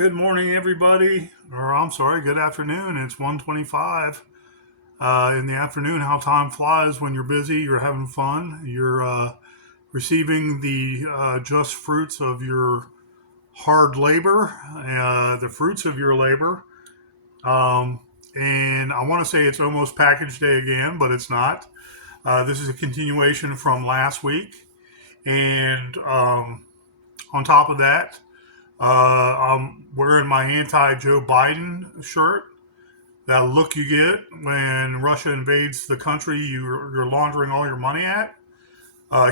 Good morning, everybody. Or I'm sorry, good afternoon. It's 1:25 in the afternoon. How time flies when you're busy, you're having fun, you're receiving the just fruits of your hard labor, the fruits of your labor. Um, and I want to say it's almost package day again, but it's not. This is a continuation from last week. And on top of that, I'm wearing my anti-Joe Biden shirt. That look you get when Russia invades the country you're laundering all your money at.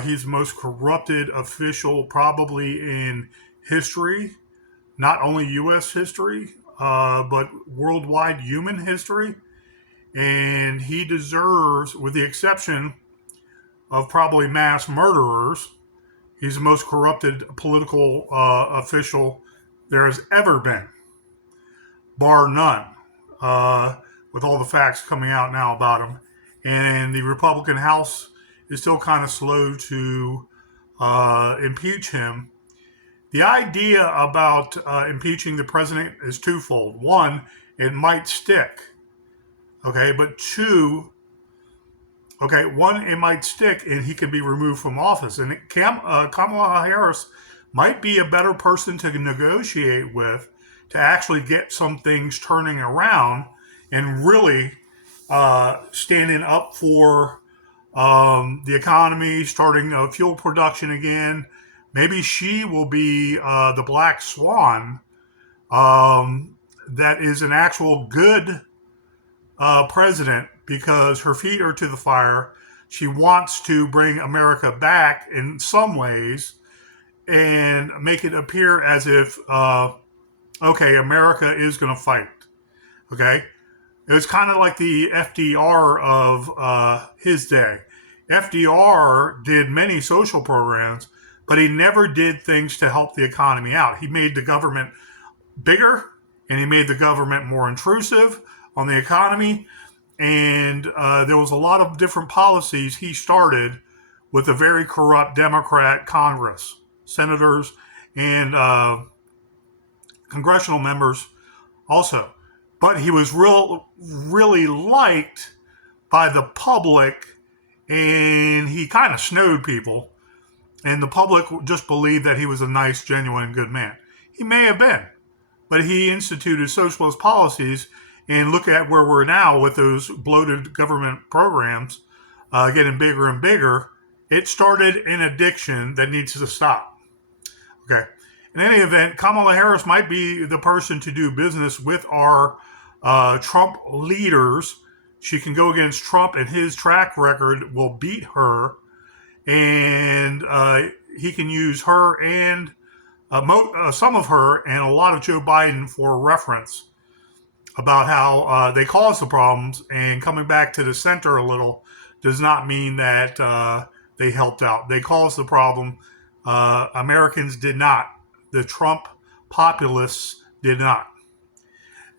He's the most corrupted official probably in history, not only U.S. history, but worldwide human history. And he deserves, with the exception of probably mass murderers, he's the most corrupted political official there has ever been, bar none, with all the facts coming out now about him. And the Republican House is still kind of slow to impeach him. The idea about impeaching the president is twofold. One, it might stick. Okay, but two, okay, one, it might stick and he could be removed from office. And Kamala Harris might be a better person to negotiate with to actually get some things turning around and really standing up for the economy, starting fuel production again. Maybe she will be the black swan that is an actual good president because her feet are to the fire. She wants to bring America back in some ways and make it appear as if, okay, America is going to fight. Okay. It was kind of like the FDR of his day. FDR did many social programs, but he never did things to help the economy out. He made the government bigger and he made the government more intrusive on the economy. And there was a lot of different policies he started with a very corrupt Democrat Congress, senators, and congressional members also. But he was really liked by the public, and he kind of snowed people. And the public just believed that he was a nice, genuine, good man. He may have been, but he instituted socialist policies. And look at where we're now with those bloated government programs getting bigger and bigger. It started an addiction that needs to stop. Okay. In any event, Kamala Harris might be the person to do business with our Trump leaders. She can go against Trump, and his track record will beat her. And he can use her and some of her and a lot of Joe Biden for reference about how they caused the problems, and coming back to the center a little does not mean that they helped out. They caused the problem. Americans did not. The Trump populists did not.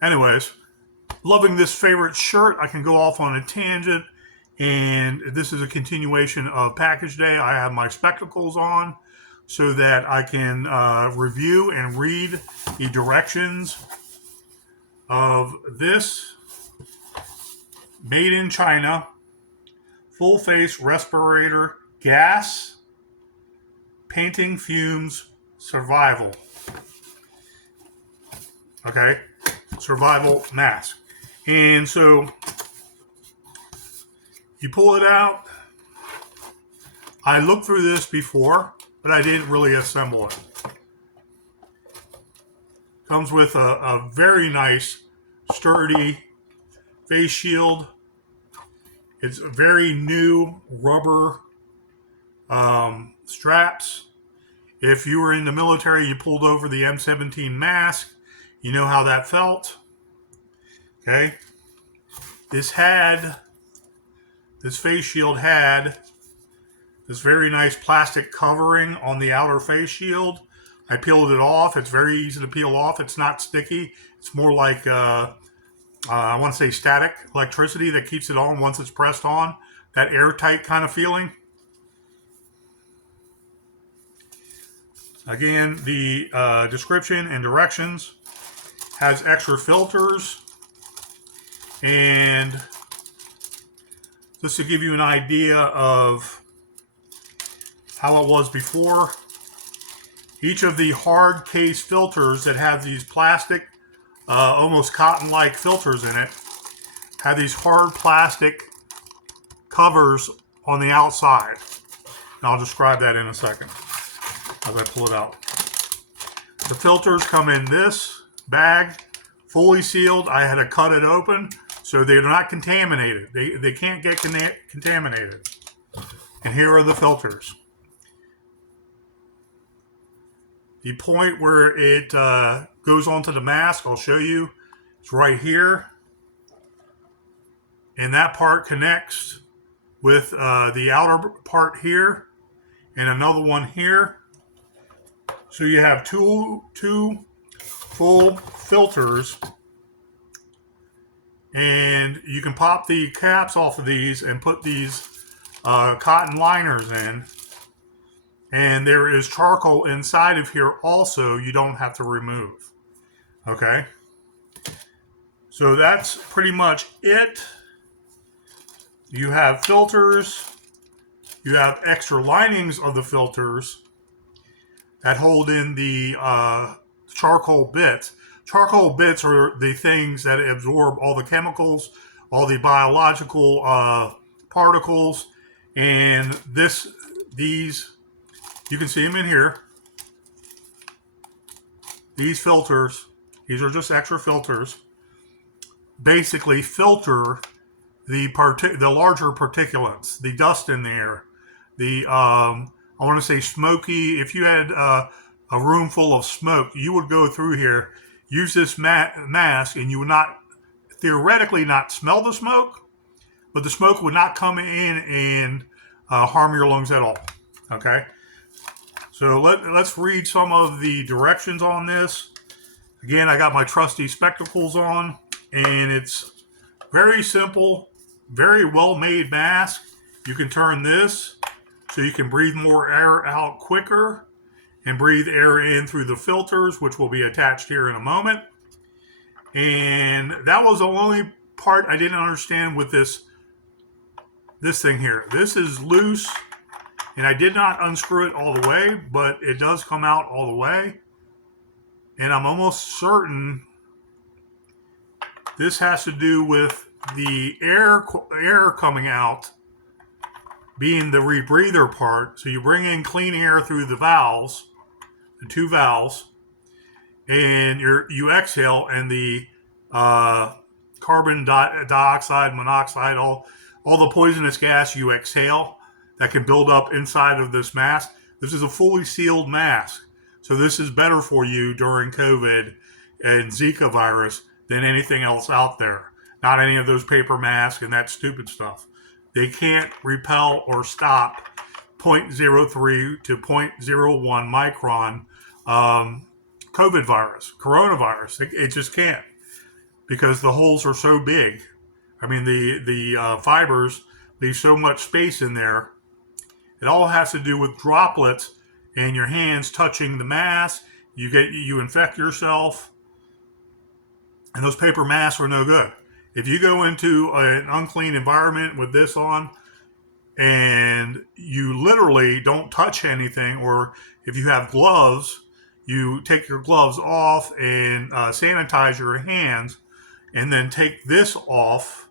Anyways, loving this favorite shirt. I can go off on a tangent, and this is a continuation of package day. I have my spectacles on so that I can review and read the directions of this made in China full face respirator gas painting fumes survival. Okay, survival mask. And so you pull it out. I looked through this before, but I didn't really assemble it. Comes with a very nice, sturdy face shield. It's very new rubber straps. If you were in the military, you pulled over the M17 mask. You know how that felt. Okay. This face shield had this very nice plastic covering on the outer face shield. I peeled it off. It's very easy to peel off. It's not sticky. It's more like, I want to say static electricity that keeps it on once it's pressed on. That airtight kind of feeling. Again, the description and directions has extra filters. And just to give you an idea of how it was before, each of the hard case filters that have these plastic, almost cotton-like filters in it, have these hard plastic covers on the outside. And I'll describe that in a second as I pull it out. The filters come in this bag, fully sealed. I had to cut it open so they're not contaminated. They can't get contaminated. And here are the filters. The point where it goes onto the mask, I'll show you. It's right here. And that part connects with the outer part here and another one here. So you have two full filters, and you can pop the caps off of these and put these cotton liners in. And there is charcoal inside of here also you don't have to remove. Okay? So that's pretty much it. You have filters. You have extra linings of the filters that hold in the charcoal bits. Charcoal bits are the things that absorb all the chemicals, all the biological particles, and these, you can see them in here. These filters, these are just extra filters, basically filter the larger particulates, the dust in the air, the I want to say smoky. If you had a room full of smoke, you would go through here, use this mask, and you would not, theoretically, not smell the smoke, but the smoke would not come in and harm your lungs at all. Okay? So let's read some of the directions on this. Again, I got my trusty spectacles on, and it's very simple, very well-made mask. You can turn this so you can breathe more air out quicker and breathe air in through the filters, which will be attached here in a moment. And that was the only part I didn't understand with this thing here. This is loose, and I did not unscrew it all the way, but it does come out all the way. And I'm almost certain this has to do with the air coming out being the rebreather part. So you bring in clean air through the valves, the two valves, and you exhale, and the carbon dioxide, monoxide, all the poisonous gas you exhale that can build up inside of this mask. This is a fully sealed mask. So this is better for you during COVID and Zika virus than anything else out there. Not any of those paper masks and that stupid stuff. They can't repel or stop 0.03 to 0.01 micron COVID virus, coronavirus. It just can't, because the holes are so big. I mean, the fibers leave so much space in there. It all has to do with droplets and your hands touching the mask. You infect yourself, and those paper masks are no good. If you go into an unclean environment with this on and you literally don't touch anything, or if you have gloves, you take your gloves off and sanitize your hands, and then take this off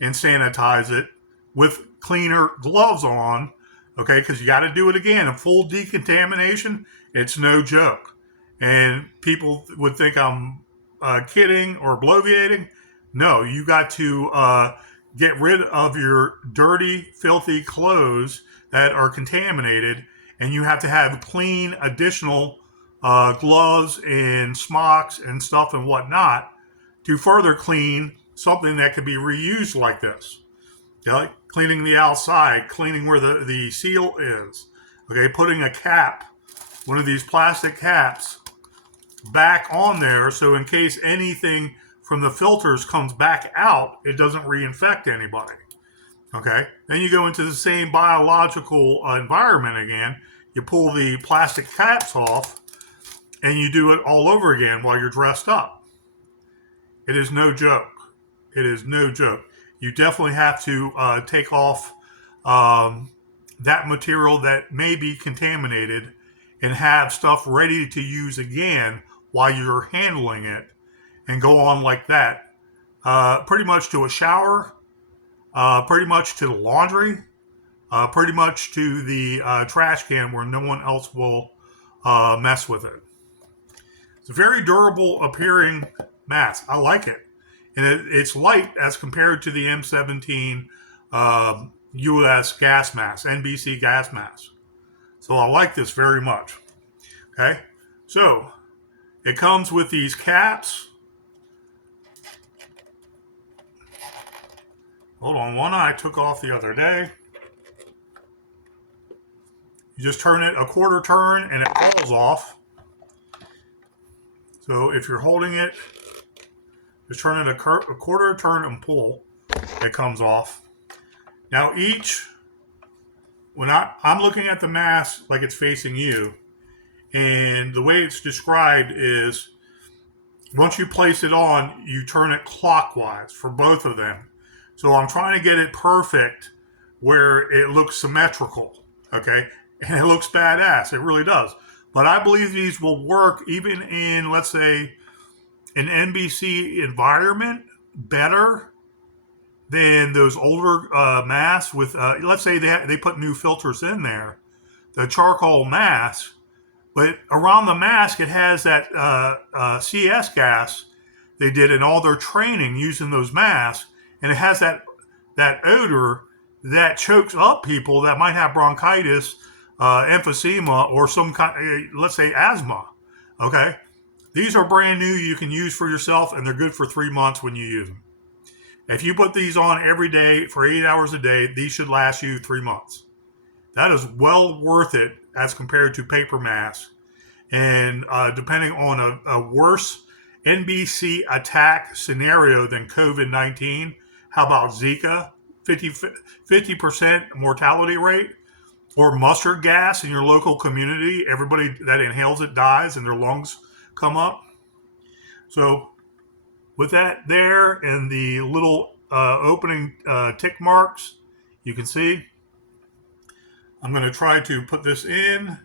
and sanitize it with cleaner gloves on, okay? Because you got to do it again. A full decontamination, it's no joke. And people would think I'm kidding or bloviating. No, you got to get rid of your dirty, filthy clothes that are contaminated, and you have to have clean additional gloves and smocks and stuff and whatnot to further clean something that could be reused like this. Okay? Cleaning the outside, cleaning where the seal is. Okay, putting a cap, one of these plastic caps, back on there, so in case anything from the filters comes back out, it doesn't reinfect anybody. Okay? Then you go into the same biological environment again. You pull the plastic caps off, and you do it all over again while you're dressed up. It is no joke. It is no joke. You definitely have to take off um, that material that may be contaminated and have stuff ready to use again while you're handling it and go on like that. Pretty much to a shower, pretty much to the laundry, pretty much to the trash can where no one else will mess with it. It's a very durable appearing mask. I like it. And it's light as compared to the M17 US gas mask, NBC gas mask. So I like this very much. Okay. So it comes with these caps. Hold on. One I took off the other day. You just turn it a quarter turn and it falls off. So if you're holding it, just turn it a quarter turn and pull. It comes off. Now when I'm looking at the mask like it's facing you, and the way it's described is once you place it on, you turn it clockwise for both of them. So I'm trying to get it perfect where it looks symmetrical, okay? And it looks badass. It really does. But I believe these will work even in, let's say, an NBC environment better than those older masks with, let's say they put new filters in there, the charcoal mask, but around the mask it has that CS gas they did in all their training using those masks, and it has that odor that chokes up people that might have bronchitis, emphysema, or some kind, let's say asthma. Okay, these are brand new. You can use for yourself, and they're good for 3 months when you use them. If you put these on every day for 8 hours a day, these should last you 3 months. That is well worth it as compared to paper masks. And depending on a worse NBC attack scenario than COVID-19, how about Zika, 50% mortality rate, or mustard gas in your local community? Everybody that inhales it dies and their lungs come up. So with that there and the little opening tick marks, you can see, I'm going to try to put this in.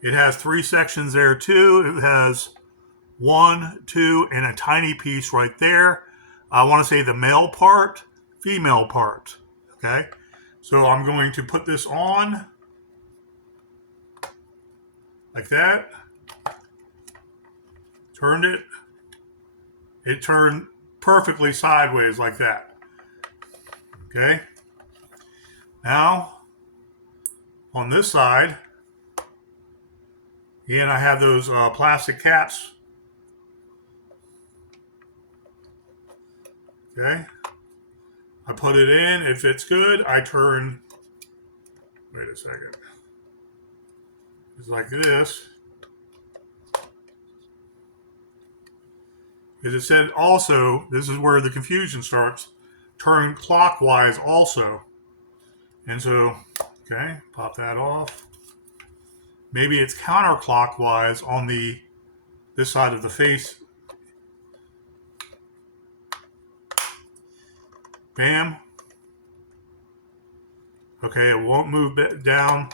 It has 3 sections there too. It has 1, 2, and a tiny piece right there. I want to say the male part, female part. Okay. So I'm going to put this on like that. Turned it. It turned perfectly sideways like that. Okay. Now, on this side, again, I have those plastic caps. Okay. I put it in. If it's good, I turn. Wait a second. It's like this. As it said also, this is where the confusion starts, turn clockwise also. And so, okay, pop that off. Maybe it's counterclockwise on this side of the face. Bam. Okay, it won't move down,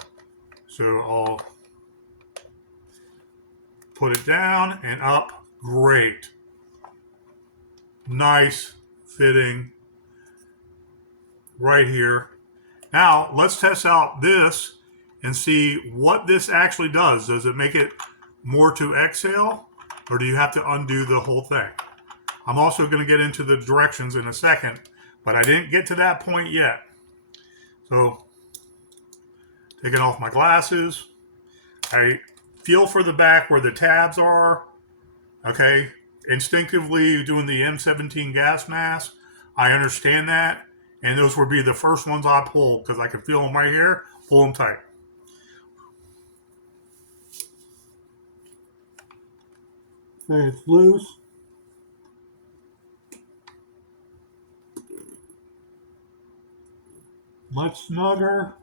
so I'll put it down and up. Great. Nice fitting right here. Now, let's test out this and see what this actually does. Does it make it more to exhale, or do you have to undo the whole thing? I'm also going to get into the directions in a second, but I didn't get to that point yet. So, taking off my glasses, I feel for the back where the tabs are. Okay, instinctively doing the M17 gas mask, I understand that, and those would be the first ones I pull because I can feel them right here. Pull them tight. Okay, it's loose. Much snugger.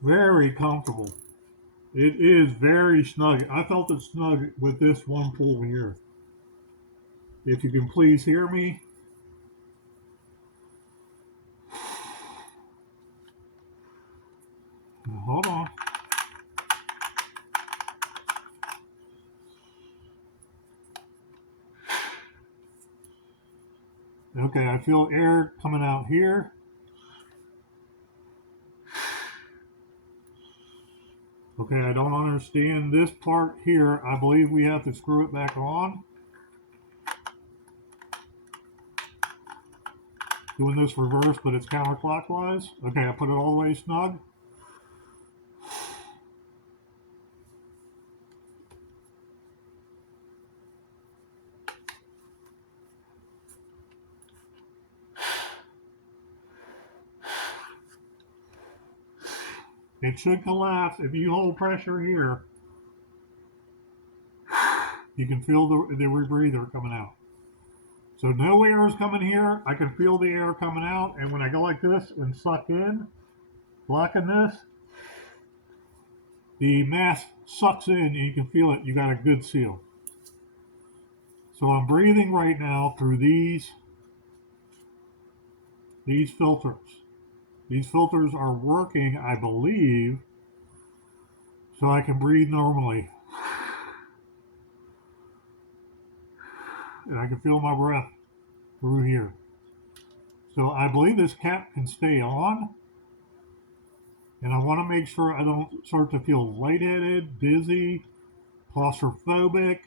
Very comfortable. It is very snug. I felt it snug with this one pool here. If you can please hear me. Hold on. Okay, I feel air coming out here. Okay, I don't understand this part here. I believe we have to screw it back on. Doing this reverse, but it's counterclockwise. Okay, I put it all the way snug. It should collapse. If you hold pressure here, you can feel the rebreather coming out. So no air is coming here. I can feel the air coming out. And when I go like this and suck in, blocking this, the mask sucks in and you can feel it. You got a good seal. So I'm breathing right now through these filters. These filters are working, I believe, so I can breathe normally. And I can feel my breath through here. So I believe this cap can stay on. And I want to make sure I don't start to feel lightheaded, dizzy, claustrophobic,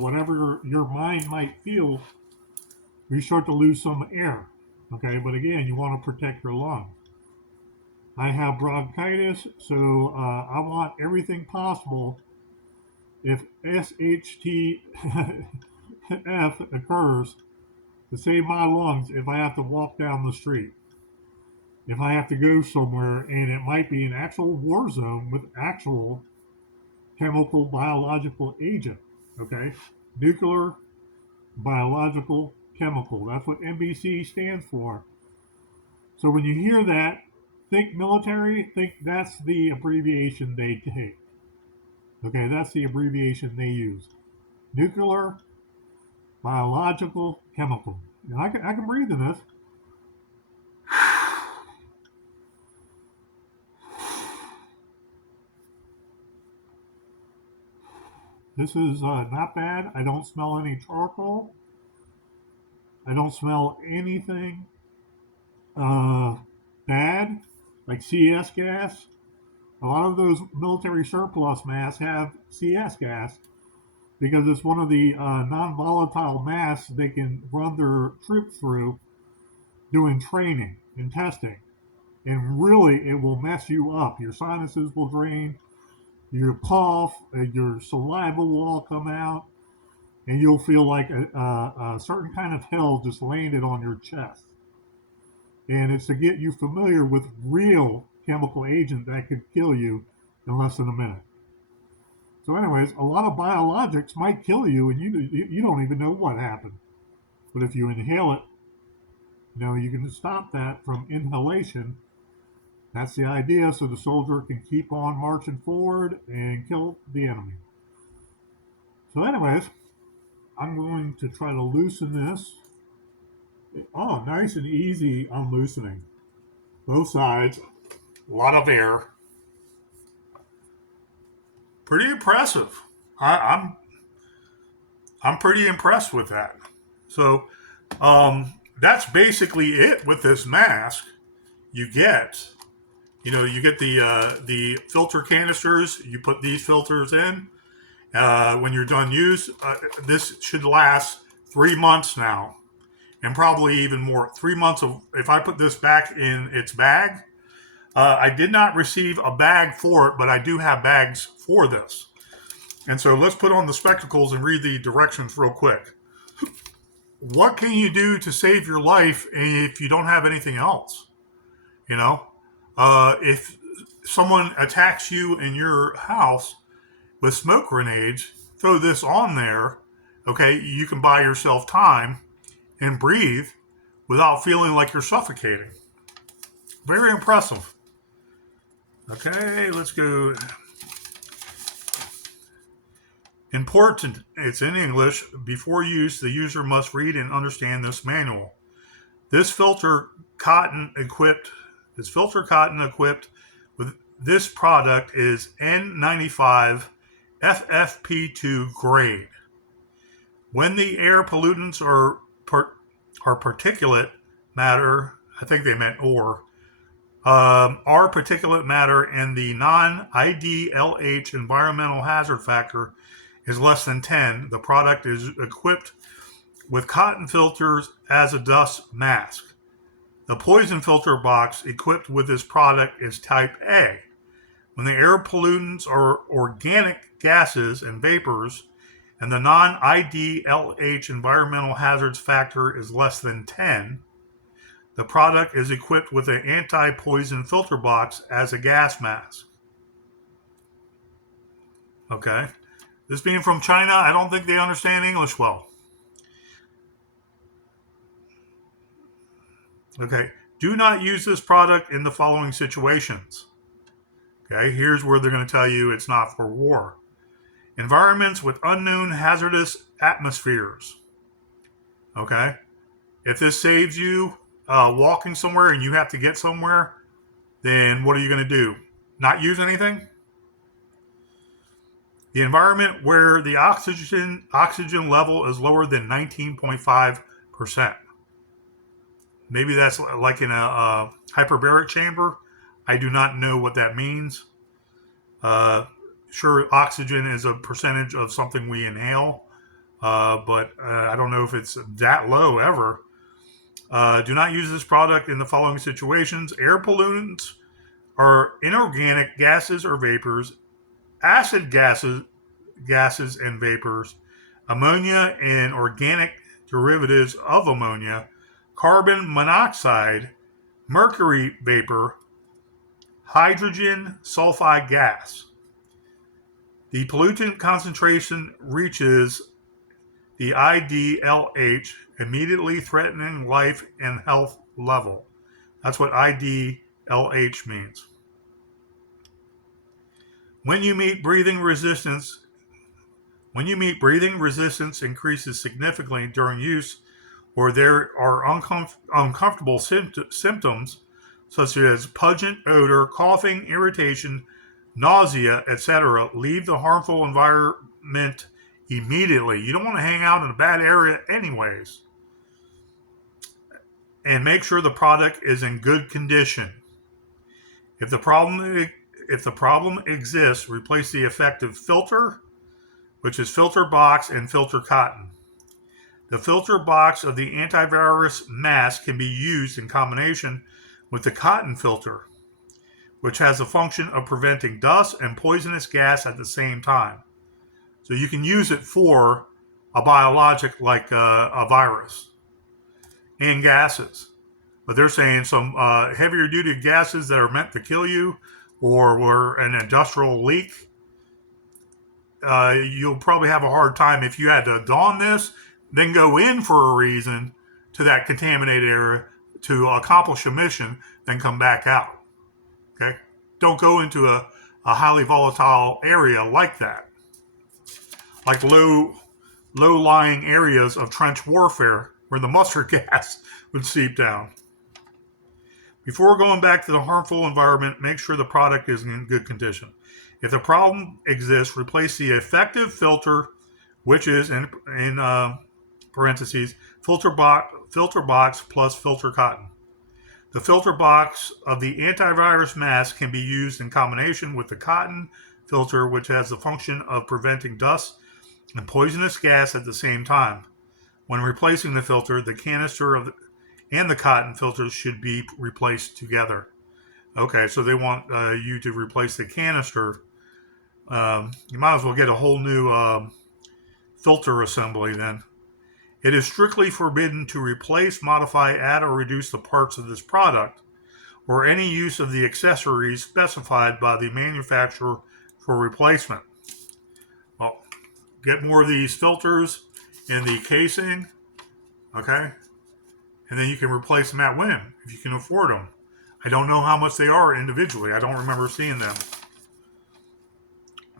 whatever your mind might feel. You start to lose some air. Okay, but again, you want to protect your lungs. I have bronchitis, so I want everything possible. If SHTF occurs, to save my lungs if I have to walk down the street. If I have to go somewhere and it might be an actual war zone with actual chemical biological agent, okay? Nuclear biological chemical. That's what NBC stands for. So when you hear that, think military, think that's the abbreviation they take. Okay, that's the abbreviation they use. Nuclear biological chemical. And I can breathe in this. This is not bad. I don't smell any charcoal. I don't smell anything uh, bad, like CS gas. A lot of those military surplus masks have CS gas because it's one of the non-volatile masks they can run their troops through doing training and testing. And really, it will mess you up. Your sinuses will drain, your cough, your saliva will all come out, and you'll feel like a certain kind of hell just landed on your chest. And it's to get you familiar with real chemical agent that could kill you in less than a minute. So, anyways, a lot of biologics might kill you, and you don't even know what happened. But if you inhale it, you can stop that from inhalation. That's the idea, so the soldier can keep on marching forward and kill the enemy. So, anyways, I'm going to try to loosen this. Oh, nice and easy unloosening. Both sides, a lot of air. Pretty impressive. I, I'm I'm pretty impressed with that. So that's basically it with this mask. You get, you get the filter canisters. You put these filters in. When you're done use, this should last 3 months now, and probably even more. 3 months of if I put this back in its bag. I did not receive a bag for it, but I do have bags for this. And so let's put on the spectacles and read the directions real quick. What can you do to save your life if you don't have anything else? If someone attacks you in your house with smoke grenades, throw this on there. Okay, you can buy yourself time and breathe without feeling like you're suffocating. Very impressive. Okay, let's go. Important, it's in English. Before use, the user must read and understand this manual. This filter cotton equipped with this product is N95 FFP2 grade. When the air pollutants are particulate matter, I think they meant are particulate matter, and the non-IDLH environmental hazard factor is less than 10, the product is equipped with cotton filters as a dust mask. The poison filter box equipped with this product is type A. When the air pollutants are organic gases and vapors, and the non-IDLH environmental hazards factor is less than 10, the product is equipped with an anti-poison filter box as a gas mask. Okay. This being from China, I don't think they understand English well. Okay. Do not use this product in the following situations. Okay. Here's where they're going to tell you it's not for war. Environments with unknown hazardous atmospheres. Okay. If this saves you walking somewhere and you have to get somewhere, then what are you going to do? Not use anything? The environment where the oxygen level is lower than 19.5%. Maybe that's like in a hyperbaric chamber. I do not know what that means. Sure, oxygen is a percentage of something we inhale, but I don't know if it's that low ever. Do not use this product in the following situations. Air pollutants are inorganic gases or vapors, acid gases and vapors, ammonia and organic derivatives of ammonia, carbon monoxide, mercury vapor, hydrogen sulfide gas. The pollutant concentration reaches the IDLH, immediately threatening life and health level. That's what IDLH means. When you meet breathing resistance increases significantly during use, or there are uncomfortable symptoms such as pungent odor, coughing, irritation, nausea, etc., leave the harmful environment immediately. You don't want to hang out in a bad area anyways. And make sure the product is in good condition. If the problem exists, replace the effective filter, which is filter box and filter cotton. The filter box of the antivirus mask can be used in combination with the cotton filter, which has the function of preventing dust and poisonous gas at the same time. So you can use it for a biologic like a virus and gases. But they're saying some heavier duty gases that are meant to kill you, or were an industrial leak, you'll probably have a hard time if you had to don this, then go in for a reason to that contaminated area to accomplish a mission, then come back out. Okay? Don't go into a highly volatile area like that. Like low-lying areas of trench warfare where the mustard gas would seep down. Before going back to the harmful environment, make sure the product is in good condition. If the problem exists, replace the effective filter, which is in parentheses filter box plus filter cotton. The filter box of the antivirus mask can be used in combination with the cotton filter, which has the function of preventing dust and poisonous gas at the same time. When replacing the filter, the canister and the cotton filters should be replaced together. Okay, so they want you to replace the canister. You might as well get a whole new filter assembly then. It is strictly forbidden to replace, modify, add, or reduce the parts of this product, or any use of the accessories specified by the manufacturer for replacement. Well, get more of these filters in the casing, okay? And then you can replace them at whim if you can afford them. I don't know how much they are individually. I don't remember seeing them.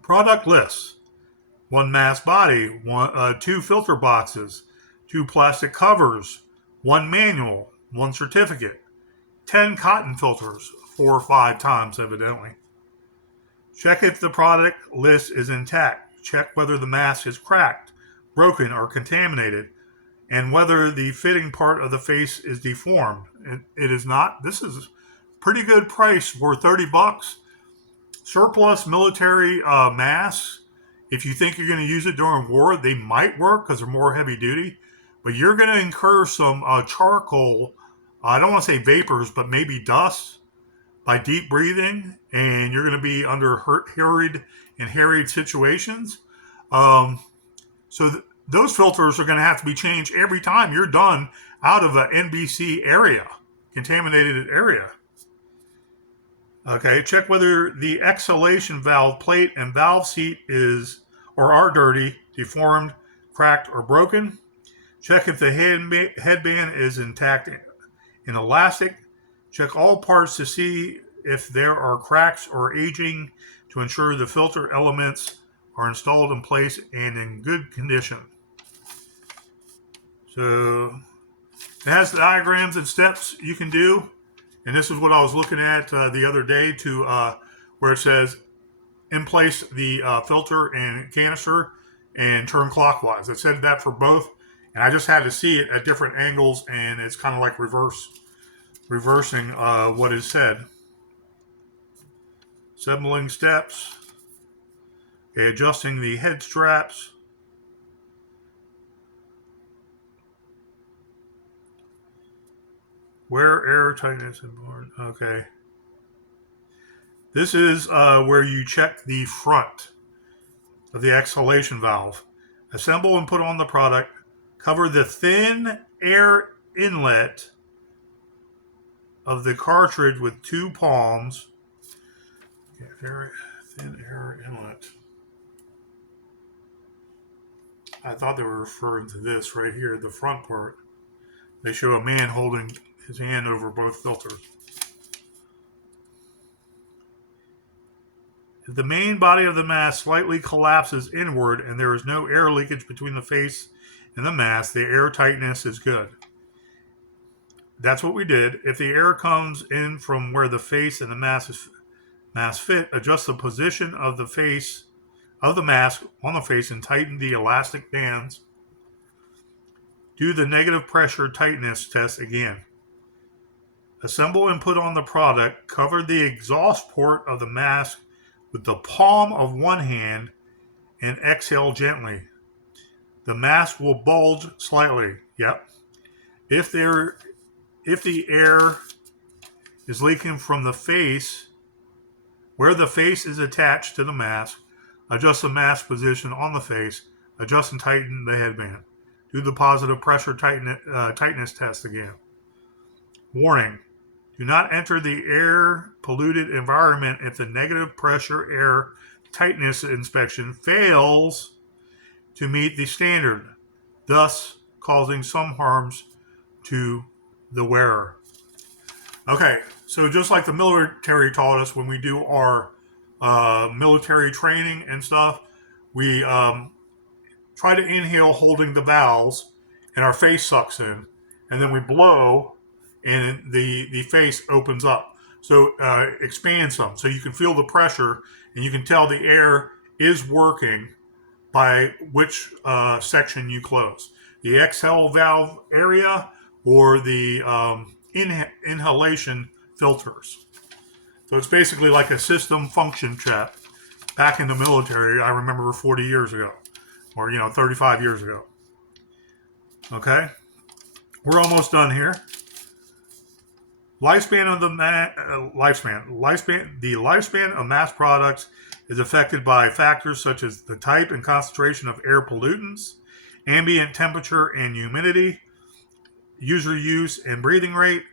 Product lists. 1 mask body, 2 filter boxes, 2 plastic covers, 1 manual, 1 certificate, 10 cotton filters, 4 or 5 times evidently. Check if the product list is intact. Check whether the mask is cracked, broken, or contaminated, and whether the fitting part of the face is deformed. It is not. This is pretty good price for $30. Surplus military masks. If you think you're going to use it during war, they might work because they're more heavy duty, but you're going to incur some charcoal. I don't want to say vapors, but maybe dust by deep breathing, and you're going to be under harried situations. Those filters are going to have to be changed every time you're done out of an NBC area, contaminated area. Okay, check whether the exhalation valve plate and valve seat are dirty, deformed, cracked, or broken. Check if the headband is intact and elastic. Check all parts to see if there are cracks or aging to ensure the filter elements are installed in place and in good condition. So it has diagrams and steps you can do. And this is what I was looking at the other day where it says in place the filter and canister and turn clockwise. It said that for both, and I just had to see it at different angles, and it's kind of like reversing what is said. Assembling steps. Okay, adjusting the head straps. Where air tightness important. Okay. This is where you check the front of the exhalation valve. Assemble and put on the product. Cover the thin air inlet of the cartridge with 2 palms. Okay, thin air inlet. I thought they were referring to this right here, the front part. They show a man holding his hand over both filters. If the main body of the mask slightly collapses inward and there is no air leakage between the face and the mask, the air tightness is good. That's what we did. If the air comes in from where the face and the mask fit, adjust the position of the mask on the face and tighten the elastic bands. Do the negative pressure tightness test again. Assemble and put on the product. Cover the exhaust port of the mask with the palm of one hand and exhale gently. The mask will bulge slightly. Yep. If the air is leaking from the face, where the face is attached to the mask, adjust the mask position on the face. Adjust and tighten the headband. Do the positive pressure tightness test again. Warning. Do not enter the air polluted environment if the negative pressure air tightness inspection fails to meet the standard, thus causing some harms to the wearer. Okay, so just like the military taught us when we do our military training and stuff, we try to inhale holding the valves and our face sucks in, and then we blow and the face opens up. So expand some so you can feel the pressure and you can tell the air is working by which section you close. The exhale valve area or the inhalation filters. So it's basically like a system function check back in the military, I remember 40 years ago or 35 years ago. Okay? We're almost done here. Lifespan of the lifespan of mass products is affected by factors such as the type and concentration of air pollutants, ambient temperature and humidity, user use and breathing rate.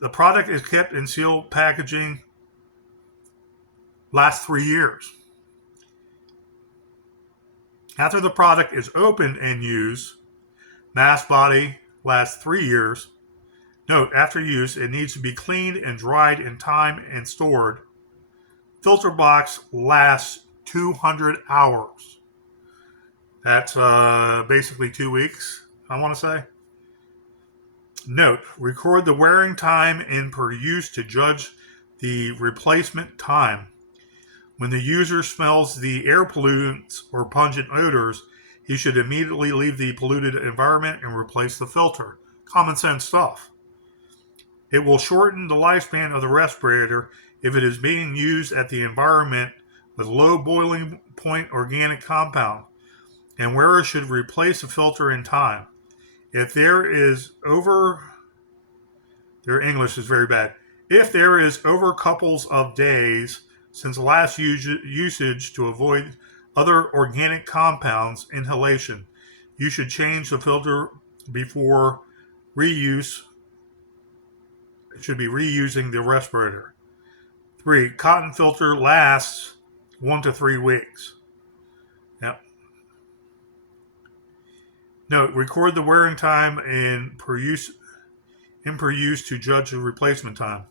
The product is kept in sealed packaging, lasts 3 years. After the product is opened and used, mask body lasts 3 years. Note, after use, it needs to be cleaned and dried in time and stored. Filter box lasts 200 hours. That's basically 2 weeks, I want to say. Note, record the wearing time in per use to judge the replacement time. When the user smells the air pollutants or pungent odors, he should immediately leave the polluted environment and replace the filter. Common sense stuff. It will shorten the lifespan of the respirator if it is being used at the environment with low boiling point organic compound, and wearer should replace the filter in time. If there is their English is very bad. If there is over couples of days since last usage to avoid other organic compounds inhalation, you should change the filter before reuse. It should be reusing the respirator. 3. Cotton filter lasts 1 to 3 weeks. Yep. Note, record the wearing time in per use to judge the replacement time.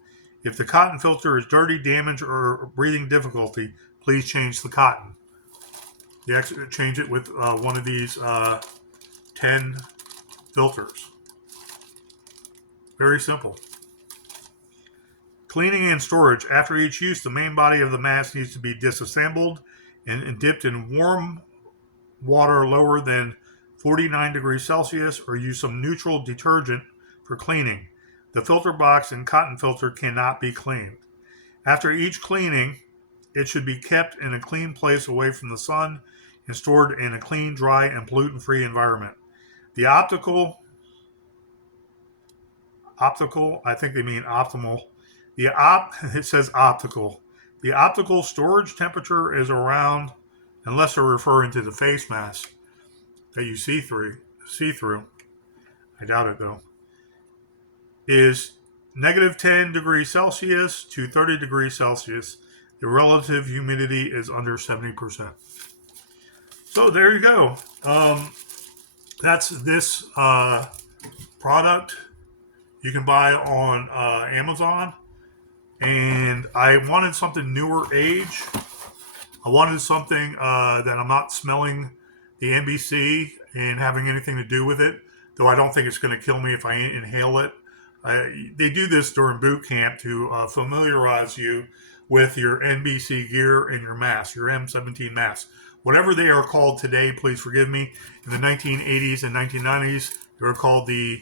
If the cotton filter is dirty, damaged, or breathing difficulty, please change the cotton. You actually change it with one of these 10 filters. Very simple. Cleaning and storage. After each use, the main body of the mask needs to be disassembled and dipped in warm water lower than 49 degrees Celsius, or use some neutral detergent for cleaning. The filter box and cotton filter cannot be cleaned. After each cleaning, it should be kept in a clean place away from the sun and stored in a clean, dry, and pollutant-free environment. The optical, I think they mean optimal. It says optical. The optical storage temperature is around, unless they're referring to the face mask that you see through. I doubt it though. Is negative 10 degrees Celsius to 30 degrees Celsius. The relative humidity is under 70%. So there you go. That's this product you can buy on Amazon. And I wanted something newer age. I wanted something that I'm not smelling the NBC and having anything to do with it, though I don't think it's going to kill me if I inhale it. They do this during boot camp to familiarize you with your NBC gear and your mask, your M17 mask. Whatever they are called today, please forgive me. In the 1980s and 1990s, they were called the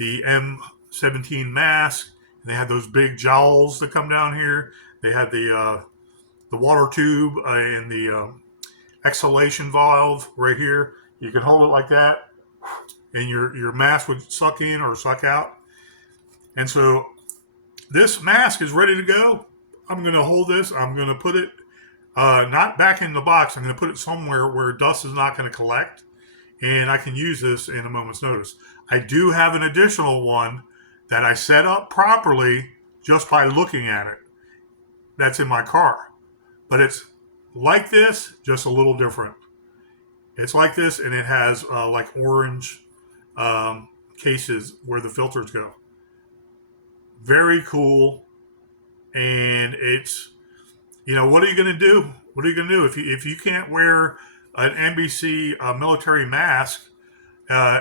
M17 mask. And they had those big jowls that come down here. They had the water tube and the exhalation valve right here. You can hold it like that, and your mask would suck in or suck out. And so this mask is ready to go. I'm going to hold this. I'm going to put it not back in the box. I'm going to put it somewhere where dust is not going to collect, and I can use this in a moment's notice. I do have an additional one that I set up properly just by looking at it. That's in my car. But it's like this, just a little different. It's like this, and it has like orange cases where the filters go. Very cool. And it's, what are you going to do? What are you going to do if you can't wear an NBC military mask?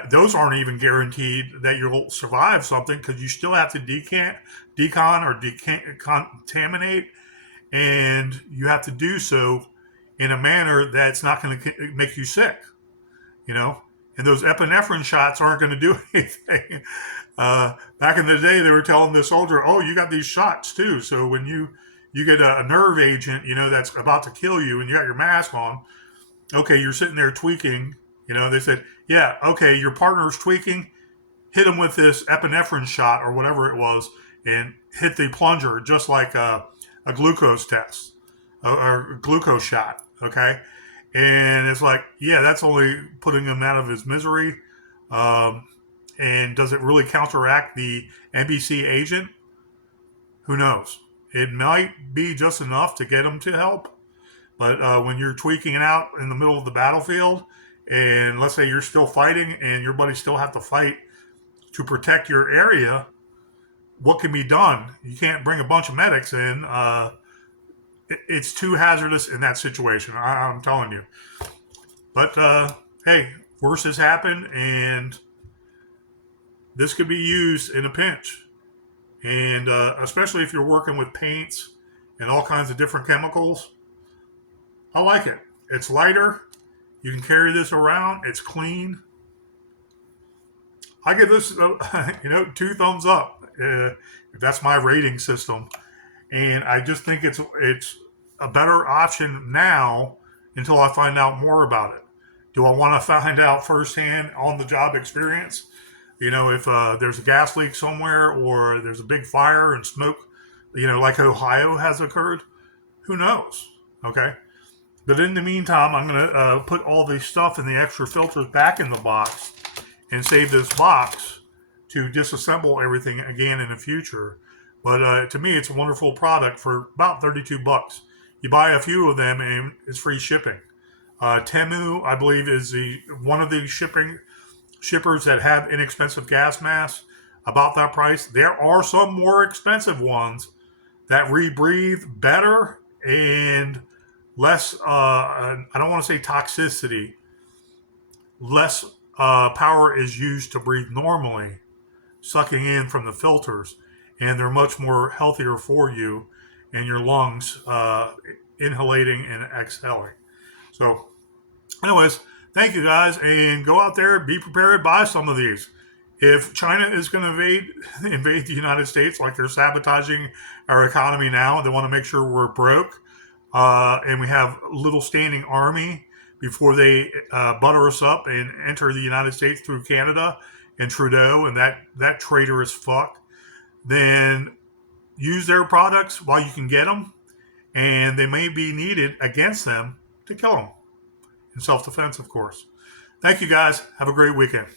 Those aren't even guaranteed that you'll survive something, because you still have to decontaminate, and you have to do so in a manner that's not going to make you sick, and those epinephrine shots aren't going to do anything. Back in the day, they were telling the soldier, oh, you got these shots too, so when you get a nerve agent, that's about to kill you, and you got your mask on, okay, you're sitting there tweaking. They said, yeah, okay, your partner's tweaking, hit him with this epinephrine shot or whatever it was, and hit the plunger just like a glucose test or a glucose shot, okay? And it's like, yeah, that's only putting him out of his misery. And does it really counteract the NBC agent? Who knows? It might be just enough to get him to help. But when you're tweaking it out in the middle of the battlefield, and let's say you're still fighting and your buddies still have to fight to protect your area, what can be done. You can't bring a bunch of medics in. It's too hazardous in that situation. I'm telling you. But hey, worse has happened, and this could be used in a pinch. And especially if you're working with paints and all kinds of different chemicals, I like it. It's lighter. You can carry this around. It's clean. I give this, 2 thumbs up. If that's my rating system, and I just think it's a better option now until I find out more about it. Do I want to find out firsthand on the job experience? If there's a gas leak somewhere or there's a big fire and smoke, like Ohio has occurred, who knows? Okay. But in the meantime, I'm going to put all the stuff and the extra filters back in the box and save this box to disassemble everything again in the future. But to me, it's a wonderful product for about $32. You buy a few of them and it's free shipping. Temu, I believe, is one of the shippers that have inexpensive gas masks about that price. There are some more expensive ones that rebreathe better and less, I don't want to say toxicity, less power is used to breathe normally, sucking in from the filters, and they're much more healthier for you and your lungs, inhalating and exhaling. So, anyways, thank you guys, and go out there, be prepared, buy some of these. If China is going to invade the United States, like they're sabotaging our economy now, they want to make sure we're broke, and we have a little standing army before they butter us up and enter the United States through Canada and Trudeau and that traitorous fuck, then use their products while you can get them, and they may be needed against them to kill them. In self-defense, of course. Thank you, guys. Have a great weekend.